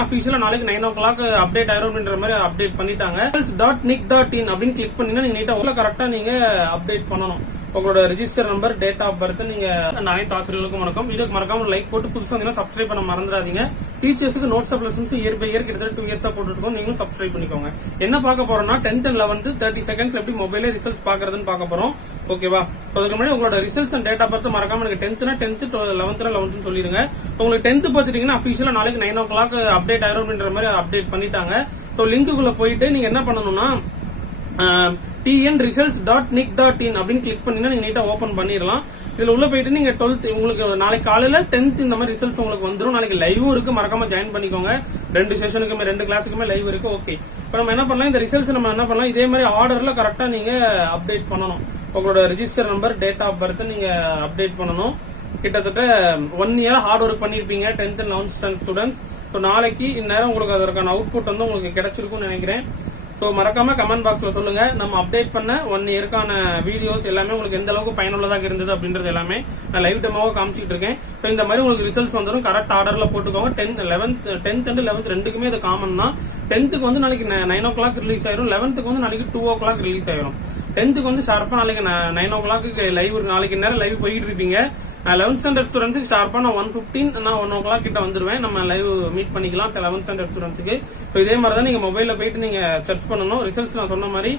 பாத்தீங்கன்னா அபிஷியலா நாளைக்கு 9 o'clock update ஆயிரும் அப்படின்ற மாதிரி அப்டேட் பண்ணிட்டாங்க. .nic.in அப்படின்னு கிளிக் பண்ணீங்கன்னா நீங்க நீட்டா கரெக்டா நீங்க அப்டேட் பண்ணணும். உங்களோட register number, date of birth, நீங்க அனைத்து ஆசிரியர்களுக்கும் வணக்கம். வீடியோக்கு மறக்காம லைக் போட்டு புதுசா சப்ஸ்கிரைப் பண்ண மறந்துடாதீங்க. டீச்சர்ஸ்க்கு notes of lessons year by year கிட்டத்தட்ட 2 years போட்டுருக்கோம். நீங்களும் சப்ஸ்கிரைப் பண்ணிக்கோங்க. என்ன பார்க்க போறோம்னா 10th and 11th 30 seconds எப்படி மொபைலே ரிசல்ட்ஸ் பாக்குறதுன்னு பார்க்க போறோம். ஓகேவா? அதுக்கு முன்னாடி உங்களோட results and date of birth மறக்காம எனக்கு 10th-னா 10th, 11th-னா 11th சொல்லிடுங்க. உங்களுக்கு 10th பாத்துட்டீங்கன்னா அபிஷியலா நாளைக்கு 9 o'clock அப்டேட் ஆயிரும் அப்படின்ற மாதிரி அப்டேட் பண்ணிட்டாங்க. ஸோ லிங்க்குள்ள போயிட்டு நீங்க என்ன பண்ணணும்னா tnresults.nic.in அப்படின்னு கிளிக் பண்ணீங்கன்னா நீங்க நீட்டா ஓபன் பண்ணிடலாம். இதுல உள்ள போயிட்டு நீங்க 12th உங்களுக்கு நாளைக்கு காலையில 10th இந்த மாதிரி ரிசல்ட்ஸ் உங்களுக்கு வந்துடும். நாளைக்கு லைவும் இருக்கு, மறக்காம ஜாயின் பண்ணிக்கோங்க. 2 செஷனுக்குமே 2 கிளாஸுக்குமே லைவ் இருக்கு. ஓகே, இப்ப நம்ம என்ன பண்ணலாம், இந்த ரிசல்ட்ஸ் நம்ம என்ன பண்ணலாம், இதே மாதிரி ஆர்டர்ல கரெக்டா நீங்க அப்டேட் பண்ணணும். உங்களோட register number, date of birth நீங்க அப்டேட் பண்ணணும். கிட்டத்தட்ட 1 year ஹார்ட் ஒர்க் பண்ணிருப்பீங்க 10th and 11th standard students. So நாளைக்கு இந்நேரம் உங்களுக்கு அதற்கான அவுட்புட் வந்து உங்களுக்கு கிடைச்சிருக்கும்னு நினைக்கிறேன். சோ மறக்காம கமெண்ட் பாக்ஸ்ல சொல்லுங்க. நம்ம அப்டேட் பண்ண 1 yearக்கான வீடியோஸ் எல்லாமே உங்களுக்கு எந்த அளவுக்கு பயனுள்ளதாக இருந்தது அப்படின்றது எல்லாமே நான் லைவ் டெமோவா காமிச்சிட்டு இருக்கேன். சோ இந்த மாதிரி உங்களுக்கு ரிசல்ட்ஸ் வந்துடும். கரெக்ட் ஆர்டர்ல போட்டுக்கோங்க. 10th and 11th ரெண்டுக்குமே இது காமன் தான். 10th வந்து நாளைக்கு 9 o'clock ரிலீஸ் ஆயிரும். 11th வந்து நாளைக்கு 2 o'clock ரிலீஸ் ஆயிரும். 10th வந்து ஷார்ப்பா நாளைக்கு 9 o'clock லைவ், நாளைக்கு நேரம் லைவ் போயிட்டு இருப்பீங்க. 11th standard ஸ்டூடெண்ட்ஸ்க்கு ஷார்ப்பா நான் 1:15 1 o'clock கிட்ட வந்துருவேன். நம்ம லைவ் மீட் பண்ணிக்கலாம் 11th standard ஸ்டூடெண்ட்ஸ்க்கு. ஸோ இதே மாதிரி தான் நீங்க மொபைல்ல போயிட்டு நீங்க சர்ச் பண்ணணும். ரிசல்ட்ஸ் நான் சொன்ன மாதிரி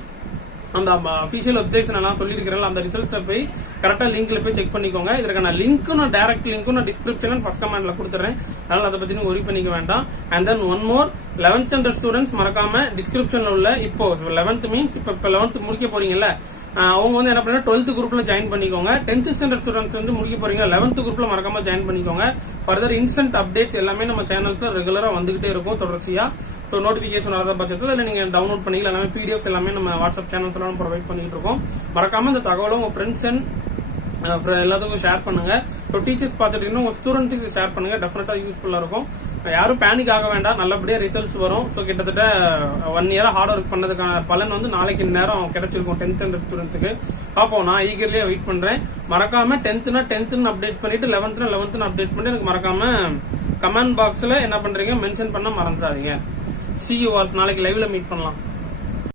அந்த அபிஷியல் வெப்சைட்ஸ் நான் சொல்லியிருக்கிறேன். அந்த ரிசல்ட்ஸ் போய் கரெக்டா லிங்க்ல போய் செக் பண்ணிக்கோங்க. இதற்கான லிங்க்கும் நான் டைரக்ட் லிங்க்கும் நான் டிஸ்கிரிப்ஷன் ஃபர்ஸ்ட் கமெண்ட்ல கொடுத்துறேன். அதனால அதை பத்தி ஒரி பண்ணிக்க வேண்டாம். And then one more, 11th standard students மறக்காம டிஸ்கிரிப்ஷன்ல உள்ள இப்போ 11th மீன்ஸ் இப்ப 11th முடிக்க போறீங்கல்ல, அவங்க வந்து என்ன பண்ணா 12th குரூப்ல ஜாயின் பண்ணிக்கோங்க. 10th standard ஸ்டூடெண்ட்ஸ் வந்து முடிக்க போறீங்க 11th குரூப்ல மறக்காம ஜாயின் பண்ணிக்கோங்க. ஃபர்தர் இன்ஸ்டன்ட் அப்டேட்ஸ் எல்லாமே நம்ம சேனல்ஸ்ல ரெகுலரா வந்துகிட்டே இருக்கும் தொடர்ச்சியா. ஸோ நோட்டிபிகேஷன் வரத பட்சத்தில் இல்லை நீங்க டவுன்லோட் பண்ணிக்கலாம். எல்லாமே பிடிஎஃப் எல்லாமே நம்ம வாட்ஸ்அப் சேனல்ஸ் எல்லாம் ப்ரொவைட் பண்ணிட்டு இருக்கோம். மறக்காம இந்த தகவலும் உங்க ஃப்ரெண்ட்ஸ் அண்ட் எல்லாத்துக்கும் ஷேர் பண்ணுங்க. ஸோ டீச்சர்ஸ் பார்த்துட்டீங்கன்னா உங்க ஸ்டூடெண்ட்ஸுக்கு ஷேர் பண்ணுங்க. டெஃபினட்டா யூஸ்ஃபுல்லா இருக்கும். யாரும் பேனிக் ஆக வேண்டாம், நல்லபடியா ரிசல்ட்ஸ் வரும். ஸோ கிட்டத்தட்ட 1 year ஹார்ட் ஒர்க் பண்ணதுக்கான பலன் வந்து நாளைக்கு நேரம் கிடைச்சிருக்கும் 10th standard ஸ்டூடெண்ட்ஸுக்கு. அப்போ நான் ஈகர்லியா வெயிட் பண்றேன். மறக்காம 10th-னா 10th அப்டேட் பண்ணிட்டு 11th-னா 11th அப்டேட் பண்ணி எனக்கு மறக்காம கமெண்ட் பாக்ஸ்ல என்ன பண்றீங்க மென்ஷன் பண்ண மறந்துடாதீங்க. See you all. நாளைக்கு லைவ்ல மீட் பண்ணலாம்.